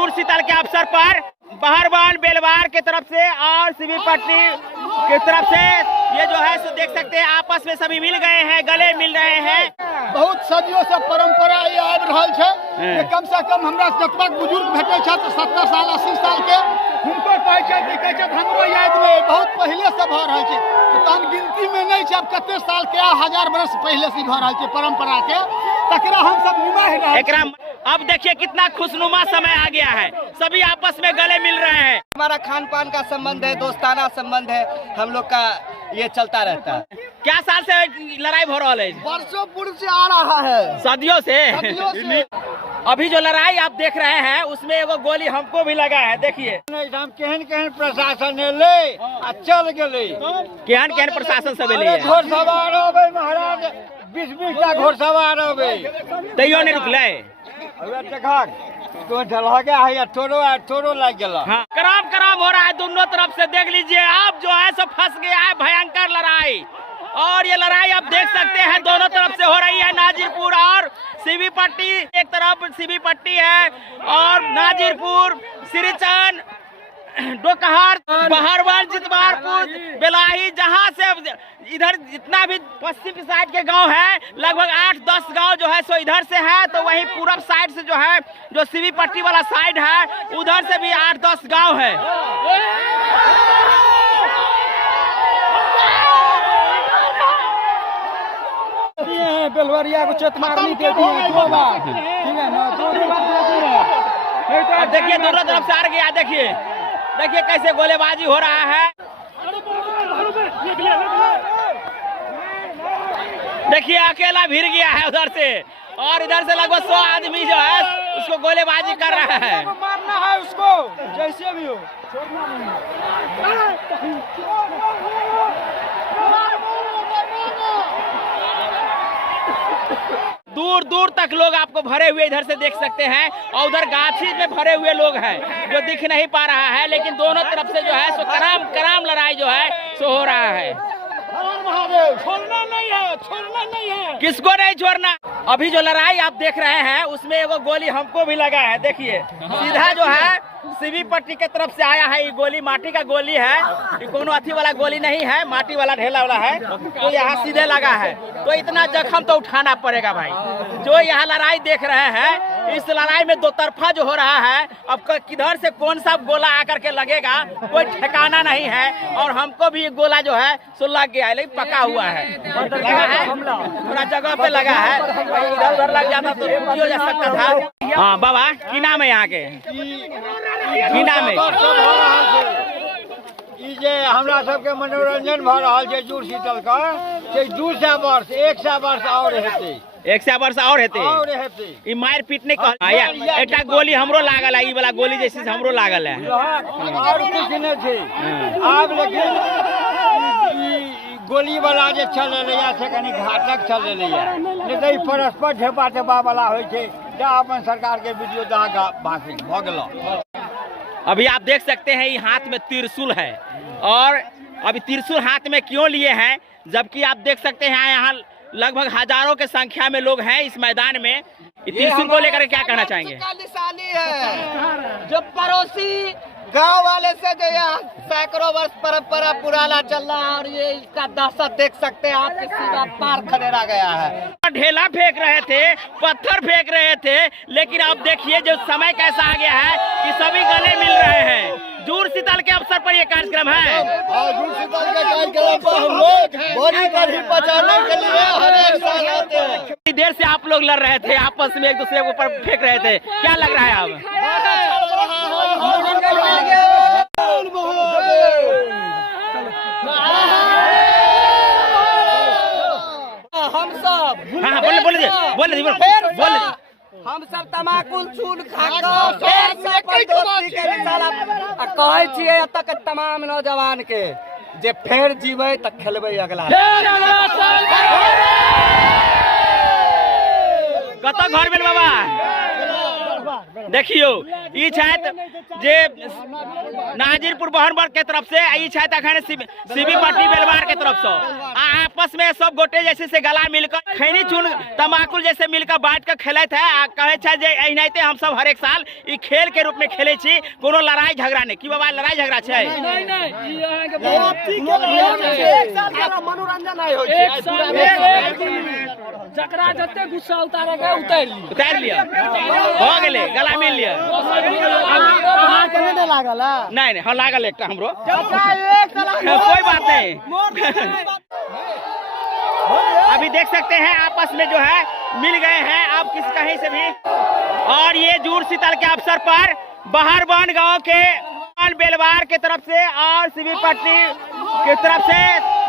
जूड़ शीतल के अवसर पर बहरवान बेलवार की तरफ से और सिवी पट्टी की तरफ से ये जो है सो देख सकते हैं आपस में सभी मिल गए हैं, गले मिल रहे हैं। बहुत सदियों से परंपरा ये आबि रहल छै कि कम से कम हमरा जतबा बुजुर्ग भेटे छै 70 साल 80 साल के हुनको कहै छै देखै छै हमरो याद में बहुत पहले से भ रहल छै, तहन गिनती में नहीं छै। अब कते साल के हजार बरस पहले से भ रहल छै परंपरा के, तकरा हम सब निभाहि रहल छी। अब देखिए कितना खुशनुमा समय आ गया है, सभी आपस में गले मिल रहे हैं। हमारा खान पान का संबंध है, दोस्ताना संबंध है, हम लोग का ये चलता रहता है। क्या साल से लड़ाई हो रहा है? वर्षों पूर्व से आ रहा है, सदियों से। अभी जो लड़ाई आप देख रहे हैं उसमें एगो गोली हमको भी लगा है, देखिए। केहन केहन प्रशासन ले आ चल गेले, केहन केहन प्रशासन सब ले घोड़सवार अबे महाराज 20 टा घोड़सवार अबे तैयो नहीं रुकले। तो ढलहा गया है, तोरो लग गया। हाँ, कराम हो रहा है दोनों तरफ से। देख लीजिए आप जो है सब फंस गया है, भयंकर लड़ाई। और ये लड़ाई आप देख सकते हैं दोनों तरफ से हो रही है। नाजिरपुर और सिवी पट्टी, एक तरफ सिवी पट्टी है और नाजिरपुर, श्रीचंद, डोकहर, बहरवान, जितवारपुर, बेलाही, जहां से इधर जितना भी पश्चिम की साइड के गांव है लगभग 8-10 गांव जो है सो इधर से है। तो वहीं पूरब साइड से जो है जो सिवी पट्टी वाला साइड है उधर से भी 8-10 गांव है। बेलवरिया को चेतमारनी देती है 2 बार, ठीक है ना, 2 बार देती है। अब देखिए दोनों तरफ से आ गया, देखिए कैसे गोलेबाजी हो रहा है। देखिए अकेला भिड़ गया है उधर से, और इधर से लगभग 100 आदमी जो है उसको गोलेबाजी कर रहा है। मारना है उसको जैसे भी हो। दूर दूर तक लोग आपको भरे हुए इधर से देख सकते हैं, और उधर गाछी में भरे हुए लोग हैं जो दिख नहीं पा रहा है, लेकिन दोनों तरफ से जो है सो कराम लड़ाई जो है सो हो रहा है। छोड़ना नहीं है, किसको नहीं छोड़ना। अभी जो लड़ाई आप देख रहे हैं उसमें एगो गोली हमको भी लगा है, देखिए सीधा जो है सिवी पट्टी के तरफ से आया है। ये गोली माटी का गोली है, ये कोनो अथी वाला गोली नहीं है, माटी वाला ढेला वाला है, तो यहाँ सीधे लगा है। तो इतना जख्म तो उठाना पड़ेगा भाई। जो यहाँ लड़ाई देख रहे हैं, इस लड़ाई में 2 तरफा जो हो रहा है, अब किधर से कौन सा गोला आकर के लगेगा कोई ठिकाना नहीं है। और हमको भी ये गोला जो है सो लग गया है, लेकिन पका हुआ है, लगा है थोड़ा जगह पे लगा है, इधर उधर लग जाता तो हो जा सकता था। हाँ बाबा की नाम है यहाँ के, की नाम है? जे हमरा सबके मनोरंजन भ रहल छै जूड़ शीतल का, से 200 वर्ष 100 वर्ष और हेतै, 100 वर्ष और हेतै। ई मार पीट नहीं कह, एटा गोली हमरो लागल है, ई वाला गोली जैसे हमरो लागल है, और कुछ नहीं छै। आब लेकिन गोली वाला जे चल रहा से कनी घातक चल रहा है, नहीं तो परस्पर ढेपा वाला होइ छै। जा अपन सरकार के वीडियो दहा बाकी भ गेल। अभी आप देख सकते हैं ये हाथ में त्रिशूल है, और अभी त्रिशूल हाथ में क्यों लिए हैं, जबकि आप देख सकते हैं यहाँ लगभग हजारों के संख्या में लोग हैं इस मैदान में। त्रिशूल को लेकर क्या कहना चाहेंगे? निशानी है जो पड़ोसी गांव वाले से जो सैकड़ों वर्ष परंपरा पुराना चल रहा है, और ये इसका दहशत देख सकते हैं आप, सीधा पार खदेड़ा गया है। ढेला फेंक रहे थे, पत्थर फेंक रहे थे, लेकिन अब देखिए जो समय कैसा आ गया है कि सभी गले मिल रहे हैं। जूड़ शीतल के अवसर पर ये कार्यक्रम है। जूड़ शीतल के कार्यक्रम पर हम लोग बड़ी कड़ी बचाने के लिए हर एक साल आते हैं। कितनी देर से आप लोग लड़ रहे थे, आपस में एक दूसरे के ऊपर फेंक रहे थे, क्या लग रहा है अब? हम सब हाँ बोले हम सब तमाकुल चून खाकर फेर से कोई दोस्ती के विशाल कहै छियै एतऽ के तमाम नौजवान के जे फेर जीवे त खेलबै अगला। कत घर भेल बाबा? देखियो ई छात जे नाजिरपुर बहनबर के तरफ से, ई छात अखन सीबी पट्टी बेलवार के तरफ से आपस में सब गोटे जैसे से गला मिलकर खैनी चून तमाकुल जैसे मिलकर बांट कर खेलत है आ कहे छै जे एनाहिते हम सब हर एक साल ई खेल के रूप में खेले छी, कोनो लड़ाई झगड़ा नहीं। की बाबा लड़ाई झगड़ा छै? नहीं नहीं, ई अहाँ के एक साल का मनोरंजन आइ होय छै। जकरा जते गुस्सा उतारे के उतार लिया, हो गेले, गला मिल लिया। अहाँ के नहीं लागल है? नहीं हाँ लागल एकटा हमरो, कोई बात नहीं। अभी देख सकते हैं आपस में जो है मिल गए हैं आप किस कहीं से भी। और ये जूड़ शीतल के अवसर पर बहरबन गांव के बेलवार के तरफ से और सीबी पट्टी की तरफ से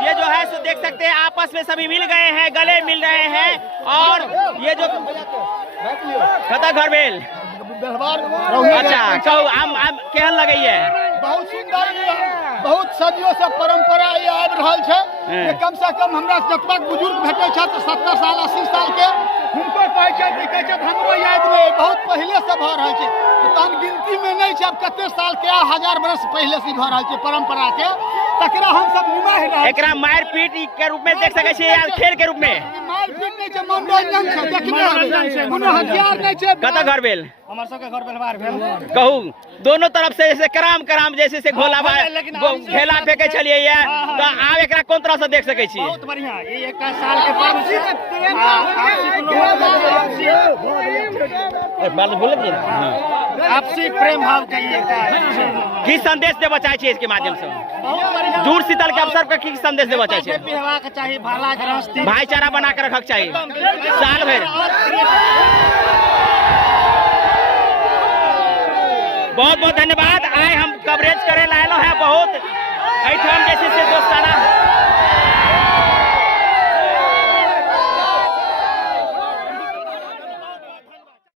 ये जो है सो देख सकते हैं आपस में सभी मिल गए हैं, गले मिल रहे हैं। और ये जो कता घर बेल अच्छा कहू आम केहन लगे है? बहुत सुंदर, बहुत सदियों से परंपरा ये आबि रहल छै कि कम से कम हमरा जतबा बुजुर्ग भेटै छै 70 साल 80 साल के, हुनको कहै छै कि कहै छै हमरो याद में बहुत पहले से भ रहल छै। तहन गिनती में नहीं छै अब कते साल के, हजार बरस पहले से भ रहल छै परंपरा के, तकरा हम सब निमाह रहल। एकरा मार पीट के रूप में देख सकै छी या खेल के रूप में? मार पीट नहीं छै, मनोरंजन छै, देखने कोनो हथियार नहीं छै। कता घर बेल? हमर सबके घर बेलवार भेल। कहू दोनों तरफ से जैसे कराम कराम जैसे से घोला घेला फेंके छलिए ये, तो आब एकरा कोन तरह से देख सकै छी? बहुत बढ़िया, ये एक साल के पर्व छै। आपसी प्रेम भाव का ये की संदेश देबा चाहै छी इसके माध्यम से? जूड़ शीतल के अवसर पर की संदेश देबा चाहै छी? हेबाक चाही, भाला गृहस्थी भाईचारा बना के रखक चाहिए साल भर। बहुत बहुत धन्यवाद। आए हम कवरेज करे लायलो है बहुत एठाम जैसे से दोस्ताना